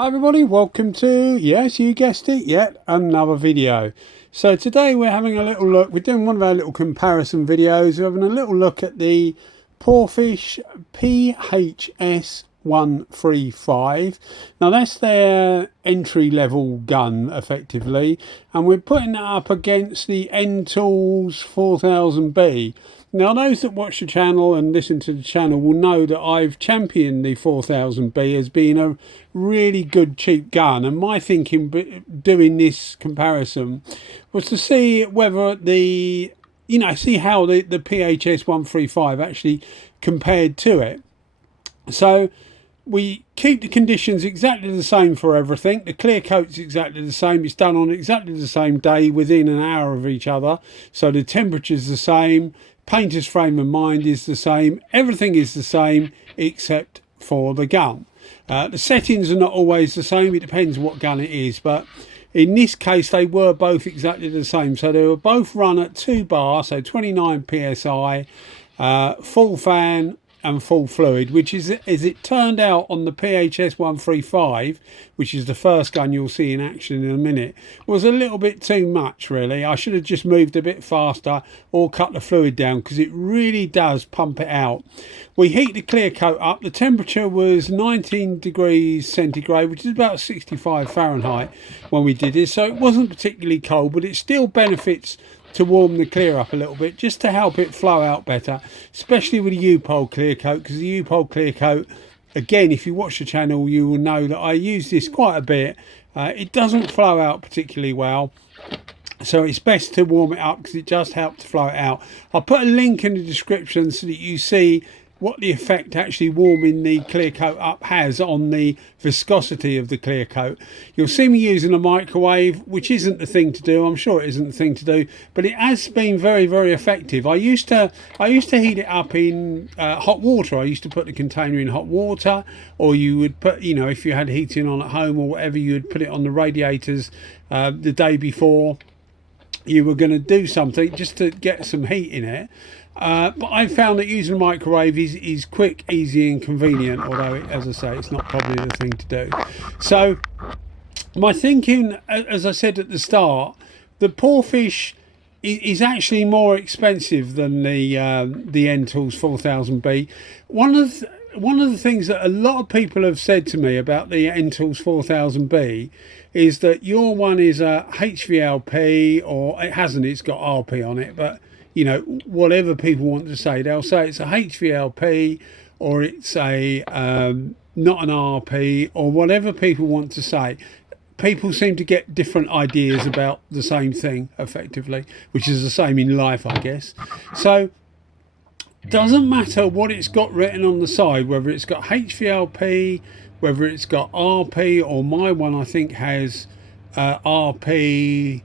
Hi everybody, welcome to, yes you guessed it, yet another video. So today we're having a little look, we're doing one of our little comparison videos. We're having a little look at the Porphis PHS135. Now that's their entry level gun effectively, and we're putting that up against the Ntools 4000B. Now those that watch the channel and listen to the channel will know that I've championed the 4000B as being a really good cheap gun, and my thinking doing this comparison was to see whether see how the PHS135 actually compared to it. So we keep the conditions exactly the same for everything. The clear coat's exactly the same. It's done on exactly the same day within an hour of each other. So the temperature's the same. Painter's frame of mind is the same. Everything is the same except for the gun. The settings are not always the same. It depends what gun it is. But in this case, they were both exactly the same. So they were both run at 2 bar, so 29 PSI, full fan and full fluid, which is, as it turned out on the PHS135, which is the first gun you'll see in action in a minute, was a little bit too much really. I should have just moved a bit faster or cut the fluid down, because it really does pump it out. We heat the clear coat up. The temperature was 19 degrees centigrade, which is about 65 Fahrenheit when we did this, so it wasn't particularly cold, but it still benefits to warm the clear up a little bit, just to help it flow out better, especially with the Upol clear coat, because the Upol clear coat, again, if you watch the channel you will know that I use this quite a bit. It doesn't flow out particularly well, so it's best to warm it up because it just helps to flow it out. I'll put a link in the description so that you see what the effect actually warming the clear coat up has on the viscosity of the clear coat. You'll see me using a microwave, which isn't the thing to do. I'm sure it isn't the thing to do, but it has been very, very effective. I used to heat it up in hot water. I used to put the container in hot water, or you would put, if you had heating on at home or whatever, you would put it on the radiators the day before you were going to do something, just to get some heat in it. But I found that using a microwave is quick, easy and convenient, although as I say, it's not probably the thing to do. So my thinking, as I said at the start, the Porphis is actually more expensive than the Ntools 4000B. One of the things that a lot of people have said to me about the Ntools 4000B is that your one is a HVLP, or it's got RP on it, but whatever people want to say, they'll say it's a HVLP or it's a not an RP, or whatever people want to say. People seem to get different ideas about the same thing effectively, which is the same in life, I guess. So doesn't matter what it's got written on the side, whether it's got HVLP, whether it's got RP, or my one I think has RP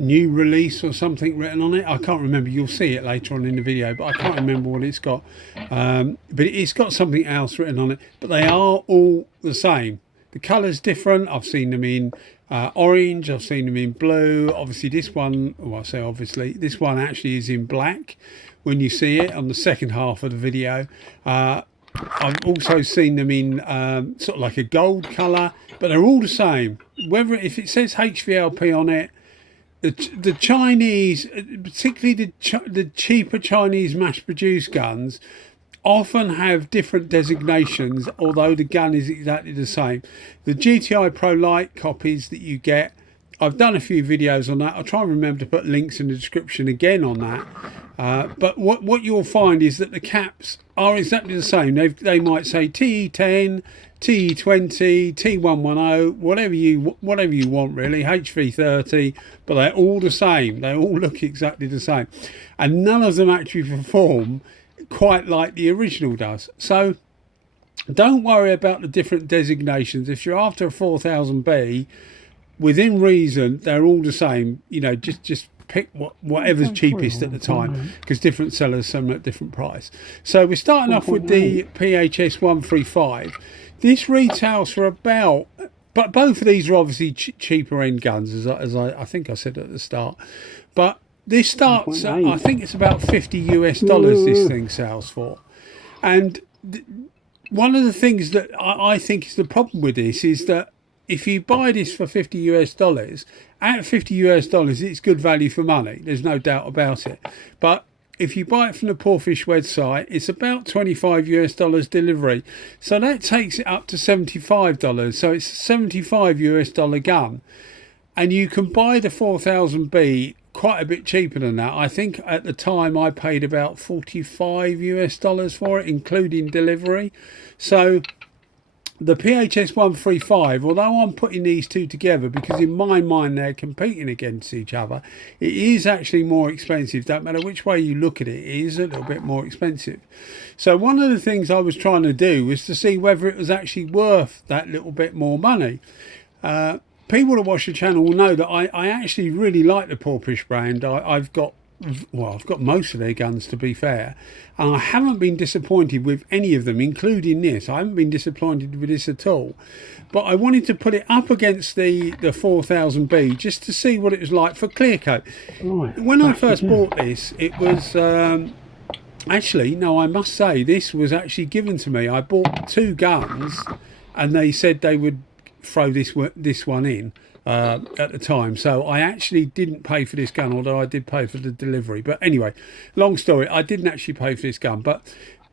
new release or something written on it. I can't remember. You'll see it later on in the video, but I can't remember what it's got. But it's got something else written on it, but they are all the same. The colour's different. I've seen them in orange, I've seen them in blue. Obviously this one, well, I say obviously, this one actually is in black when you see it on the second half of the video. I've also seen them in sort of like a gold colour, but they're all the same. If it says HVLP on it, the Chinese, particularly the cheaper Chinese mass-produced guns, often have different designations, although the gun is exactly the same. The GTI Pro Light copies that you get, I've done a few videos on that. I'll try and remember to put links in the description again on that. But what you'll find is that the caps are exactly the same. They might say TE10, TE20, T110, whatever you want really, HV30, but they're all the same. They all look exactly the same, and none of them actually perform quite like the original does. So don't worry about the different designations. If you're after a 4000B, within reason, they're all the same. Just pick whatever's cheapest at the time, because different sellers sell them at different price. So we're starting off with the PHS135. This retails for about, but both of these are obviously cheaper end guns, as I think I said at the start. But this starts, I think it's about $50 US this thing sells for. And one of the things that I think is the problem with this is that if you buy this for $50 US, at $50 US, it's good value for money. There's no doubt about it. But if you buy it from the Porphis website, it's about $25 US delivery. So that takes it up to $75. So it's a $75 gun. And you can buy the 4000B quite a bit cheaper than that. I think at the time I paid about $45 for it, including delivery. So the PHS135, although I'm putting these two together because in my mind they're competing against each other, it is actually more expensive. Don't matter which way you look at it, it is a little bit more expensive. So one of the things I was trying to do was to see whether it was actually worth that little bit more money. People that watch the channel will know that I actually really like the Porphis brand. I've got most of their guns, to be fair, and I haven't been disappointed with any of them, including this. I haven't been disappointed with this at all. But I wanted to put it up against the 4000B just to see what it was like for clear coat. Right. When I first bought this, it was actually, no, I must say this was actually given to me. I bought two guns, and they said they would throw this one in at the time, so I actually didn't pay for this gun, although I did pay for the delivery. But anyway, long story, I didn't actually pay for this gun, but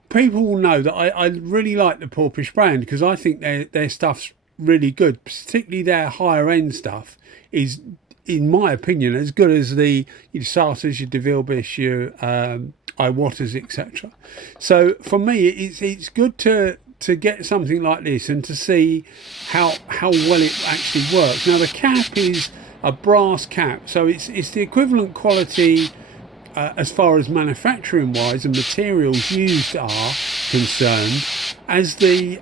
people will know that I really like the Porphis brand because I think their stuff's really good, particularly their higher end stuff is, in my opinion, as good as your Sarters, your DeVille Bish, your Iwaters, etc. So for me, it's good to get something like this and to see how well it actually works. Now the cap is a brass cap, so it's the equivalent quality as far as manufacturing wise and materials used are concerned as the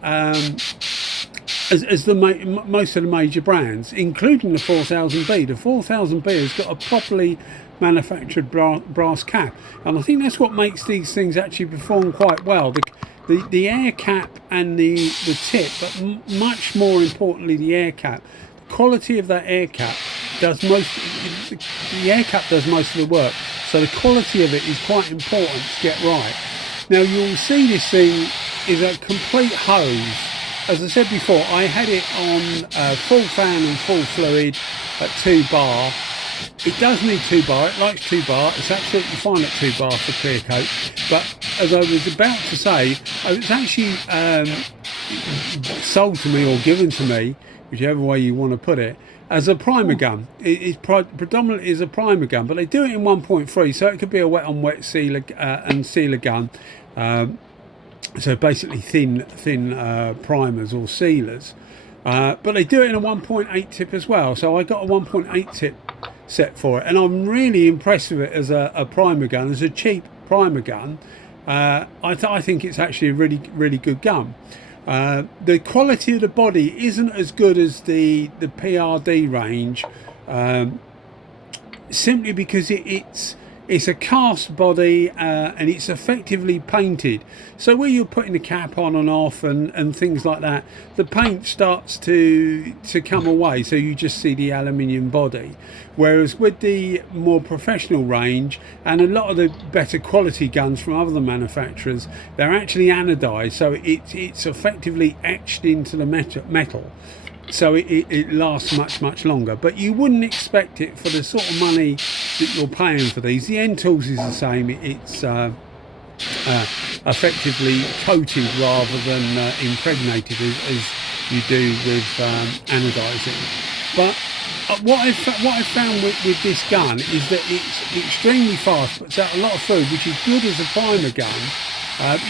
most of the major brands, including the 4000B. The 4000B has got a properly manufactured brass cap, and I think that's what makes these things actually perform quite well. The air cap and the tip, but much more importantly the air cap. The quality of that air cap does most. The air cap does most of the work, so the quality of it is quite important to get right. Now you'll see this thing is a complete hose. As I said before, I had it on full fan and full fluid at 2 bar. It does need 2 bar, it likes 2 bar, it's absolutely fine at 2 bar for clear coat. But as I was about to say, it's actually sold to me or given to me, whichever way you want to put it, as a primer gun. It predominantly is a primer gun, but they do it in 1.3, so it could be a wet on wet sealer and sealer gun. So basically thin primers or sealers. But they do it in a 1.8 tip as well, so I got a 1.8 tip set for it, and I'm really impressed with it as a primer gun, as a cheap primer gun. I think it's actually a really good gun. The quality of the body isn't as good as the PRD range, simply because it's a cast body and it's effectively painted. So where you're putting the cap on and off and things like that, the paint starts to come away, so you just see the aluminium body. Whereas with the more professional range and a lot of the better quality guns from other manufacturers, they're actually anodized, so it's effectively etched into the metal. So it lasts much longer, but you wouldn't expect it for the sort of money that you're paying for these. The Ntools is the same. It's effectively coated rather than impregnated as you do with anodizing. But what I've found with this gun is that it's extremely fast, puts out a lot of food, which is good as a primer gun.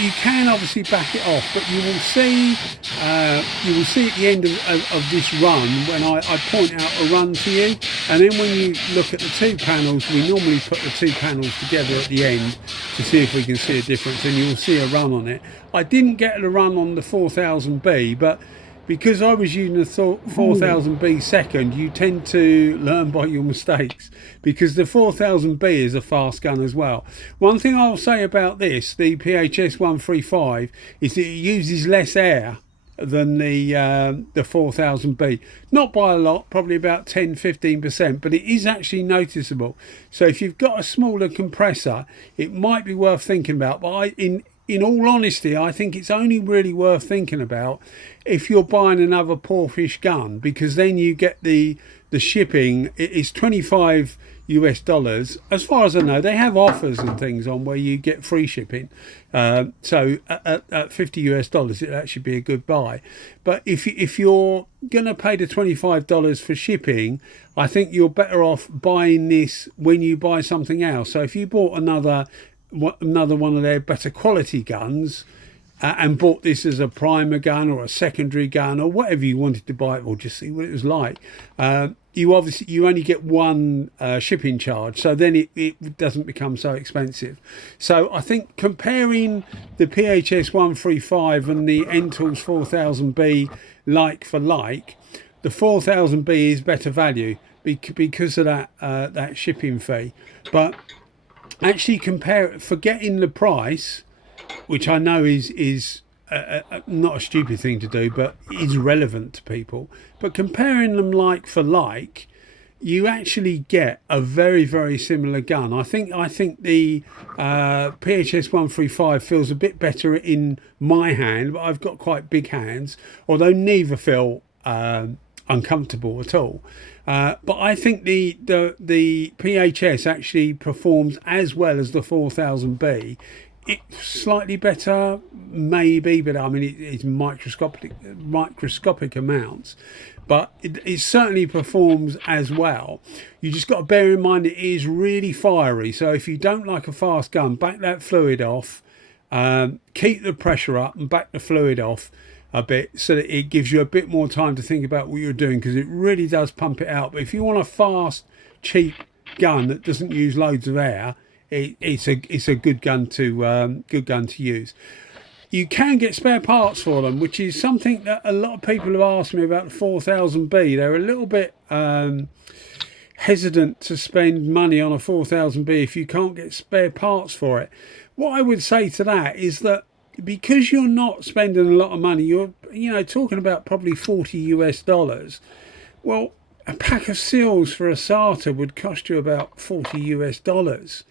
You can obviously back it off, but you will see at the end of this run when I point out a run to you, and then when you look at the 2 panels, we normally put the 2 panels together at the end to see if we can see a difference, and you'll see a run on it. I didn't get a run on the 4000B, but because I was using the 4000B second, you tend to learn by your mistakes, because the 4000B is a fast gun as well. One thing I'll say about this, the PHS135, is that it uses less air than the 4000B. Not by a lot, probably about 10-15%, but it is actually noticeable. So if you've got a smaller compressor, it might be worth thinking about. But in all honesty, I think it's only really worth thinking about if you're buying another Porphis gun, because then you get the shipping. It's 25 US dollars. As far as I know, they have offers and things on where you get free shipping. So at 50 US dollars, it actually be a good buy. But if you're going to pay the $25 for shipping, I think you're better off buying this when you buy something else. So if you bought another one of their better quality guns, and bought this as a primer gun or a secondary gun or whatever you wanted to buy it, or just see what it was like, you only get one shipping charge, so then it doesn't become so expensive. So I think comparing the PHS135 and the Ntools 4000B like for like, the 4000B is better value because of that shipping fee. But actually forgetting the price, which I know is not a stupid thing to do, but is relevant to people. But comparing them like for like, you actually get a very, very similar gun. I think the PHS135 feels a bit better in my hand, but I've got quite big hands, although neither feel uncomfortable at all. But I think the PHS actually performs as well as the 4000B. It's slightly better, maybe, but I mean it's microscopic amounts, but it certainly performs as well. You just got to bear in mind it is really fiery. So if you don't like a fast gun, back that fluid off, keep the pressure up and back the fluid off a bit so that it gives you a bit more time to think about what you're doing, because it really does pump it out. But if you want a fast, cheap gun that doesn't use loads of air, it's a good gun to use. You can get spare parts for them, which is something that a lot of people have asked me about the 4000B. They're a little bit hesitant to spend money on a 4000B if you can't get spare parts for it. What I would say to that is that because you're not spending a lot of money, you're talking about probably 40 US dollars. Well, a pack of seals for a SATA would cost you about 40 US dollars.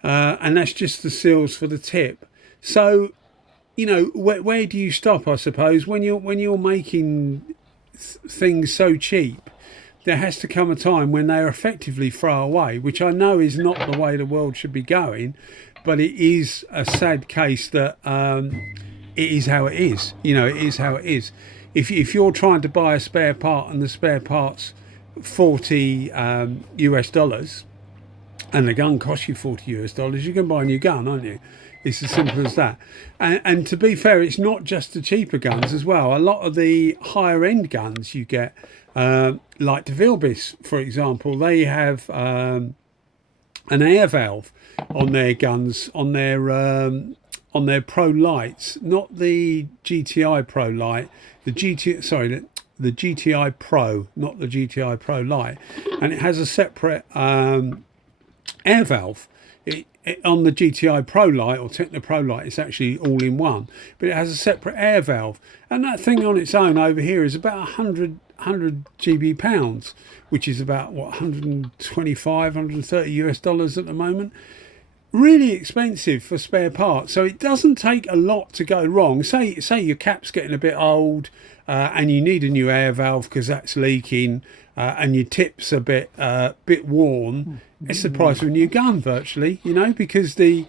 And that's just the seals for the tip. So, where do you stop? I suppose when you're making things so cheap, there has to come a time when they're effectively throw away, which I know is not the way the world should be going, but it is a sad case that it is how it is. It is how it is. If you're trying to buy a spare part and the spare part's 40 US dollars, and the gun costs you 40 US dollars, you can buy a new gun, aren't you? It's as simple as that. And to be fair, it's not just the cheaper guns as well. A lot of the higher end guns you get, like the Vilbis, for example, they have an air valve on their guns, on their Pro Lights, not the GTI Pro Light, the GTI Pro, not the GTI Pro Light, and it has a separate air valve. On the GTI Pro Light or Techno Pro Light, it's actually all in one, but it has a separate air valve, and that thing on its own over here is about 100 GB pounds, which is about 125, 130 US dollars at the moment. Really expensive for spare parts. So it doesn't take a lot to go wrong. Say your cap's getting a bit old, and you need a new air valve because that's leaking, and your tip's a bit worn. It's the price of a new gun virtually, because the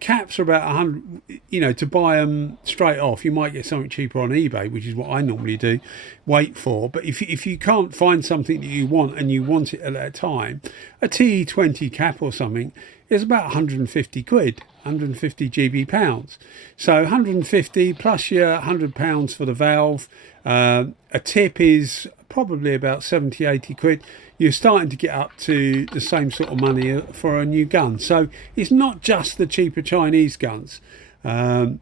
caps are about 100. To buy them straight off, you might get something cheaper on eBay, which is what I normally do, wait for. But if you can't find something that you want and you want it at a time, a TE20 cap or something is about 150 quid, 150 GB pounds. So 150 plus your £100 for the valve. A tip is probably about 70, 80 quid. You're starting to get up to the same sort of money for a new gun. So it's not just the cheaper Chinese guns that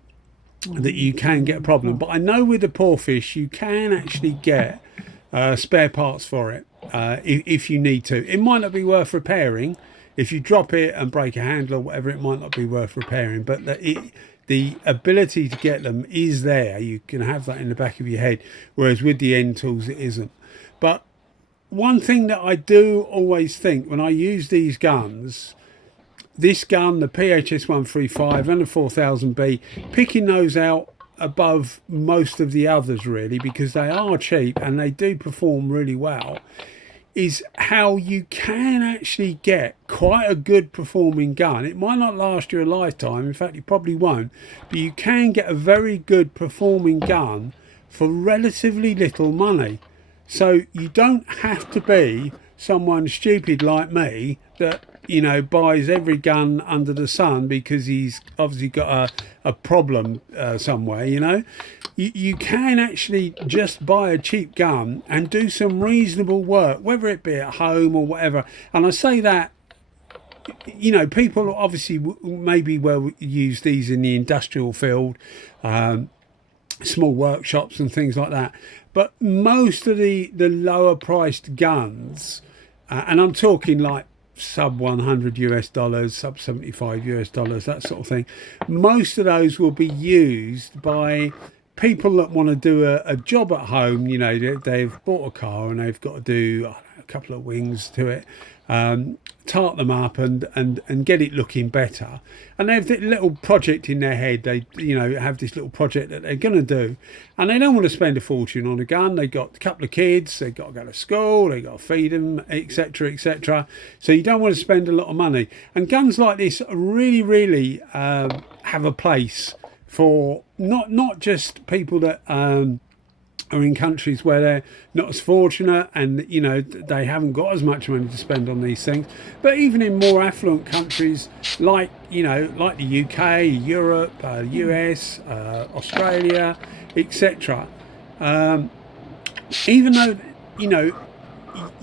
you can get a problem. But I know with the Porphis you can actually get spare parts for it if you need to. It might not be worth repairing. If you drop it and break a handle or whatever, it might not be worth repairing. But the ability to get them is there. You can have that in the back of your head. Whereas with the Ntools, it isn't. But one thing that I do always think when I use these guns, this gun, the PHS135 and the 4000B, picking those out above most of the others really, because they are cheap and they do perform really well, is how you can actually get quite a good performing gun. It might not last you a lifetime, in fact it probably won't, but you can get a very good performing gun for relatively little money. So you don't have to be someone stupid like me that, you know, buys every gun under the sun because he's obviously got a problem somewhere, you know. You can actually just buy a cheap gun and do some reasonable work, whether it be at home or whatever. And I say that, you know, people obviously maybe will use these in the industrial field, small workshops and things like that. But most of the lower priced guns, and I'm talking like sub 100 US dollars, sub 75 US dollars, that sort of thing, most of those will be used by people that want to do a job at home. You know, they've bought a car and they've got to do, I don't know, a couple of wings to it, tart them up and get it looking better, and they have this little project in their head. They, you know, have this little project that they're going to do, and they don't want to spend a fortune on a gun. They've got a couple of kids, they've got to go to school, they've got to feed them, etc, etc. So you don't want to spend a lot of money, and guns like this really have a place for not just people that are in countries where they're not as fortunate and, you know, they haven't got as much money to spend on these things, but even in more affluent countries like, you know, like the UK, Europe, US, Australia, etc. Even though, you know,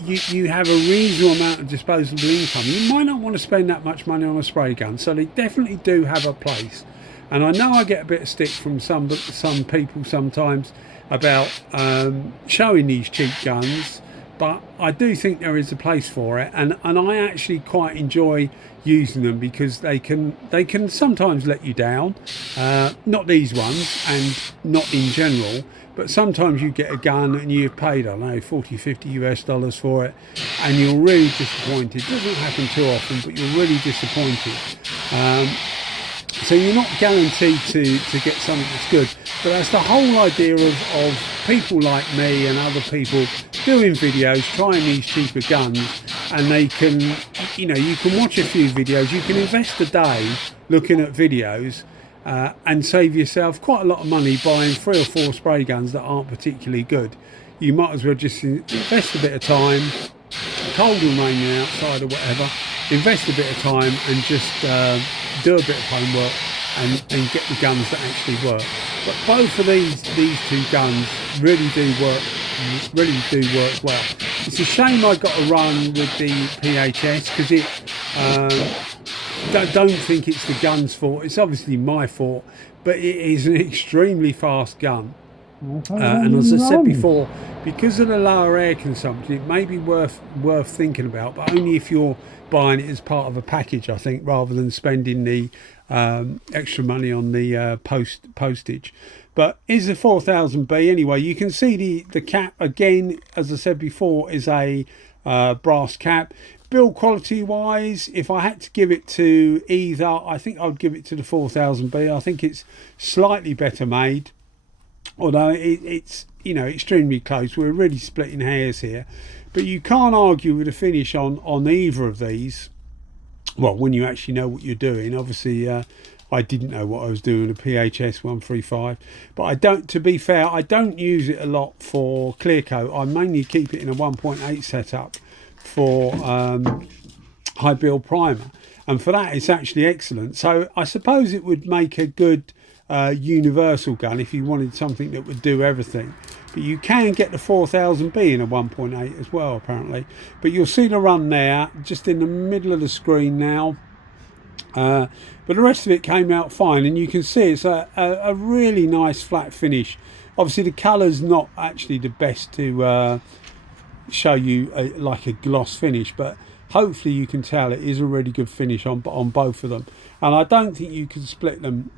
you have a reasonable amount of disposable income, you might not want to spend that much money on a spray gun. So they definitely do have a place. And I know I get a bit of stick from some people sometimes about showing these cheap guns, but I do think there is a place for it, and I actually quite enjoy using them because they can sometimes let you down. Not these ones, and not in general, but sometimes you get a gun and you've paid, I don't know, 40-50 US dollars for it, and you're really disappointed. It doesn't happen too often, but you're really disappointed. So you're not guaranteed to get something that's good, but that's the whole idea of people like me and other people doing videos, trying these cheaper guns, and they can, you know, you can watch a few videos, you can invest a day looking at videos and save yourself quite a lot of money buying 3 or 4 spray guns that aren't particularly good. You might as well just invest a bit of time, cold and raining outside or whatever, invest a bit of time and just do a bit of homework and get the guns that actually work. But both of these two guns really do work well. It's a shame I got a run with the PHS because it don't think it's the gun's fault. It's obviously my fault, but it is an extremely fast gun. And as I said before, because of the lower air consumption, it may be worth thinking about, but only if you're buying it as part of a package, I think, rather than spending the extra money on the postage. But is the 4000B anyway. You can see the cap again, as I said before, is a brass cap. Build quality wise, if I had to give it to either, I think I'd give it to the 4000B. I think it's slightly better made, although it's, you know, extremely close. We're really splitting hairs here, but you can't argue with the finish on either of these. Well, when you actually know what you're doing. Obviously I didn't know what I was doing with a PHS135, but I don't, to be fair, I don't use it a lot for clear coat. I mainly keep it in a 1.8 setup for high build primer, and for that it's actually excellent. So I suppose it would make a good universal gun if you wanted something that would do everything. But you can get the 4000B in a 1.8 as well, apparently. But you'll see the run there just in the middle of the screen now, but the rest of it came out fine, and you can see it's a really nice flat finish. Obviously the colour's not actually the best to show you like a gloss finish, but hopefully you can tell it is a really good finish on both of them, and I don't think you can split them.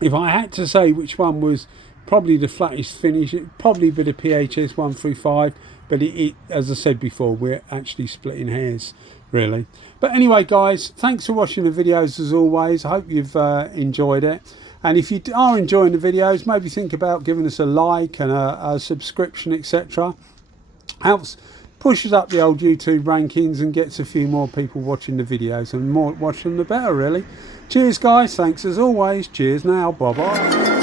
If I had to say which one was probably the flattest finish, it'd probably be the PHS135, but it, as I said before, we're actually splitting hairs. really. But anyway, guys, thanks for watching the videos as always. I hope you've enjoyed it. And if you are enjoying the videos, maybe think about giving us a like and a subscription, etc. Helps pushes up the old YouTube rankings and gets a few more people watching the videos, and more watch them the better, really. Cheers, guys. Thanks as always. Cheers now. Bye bye.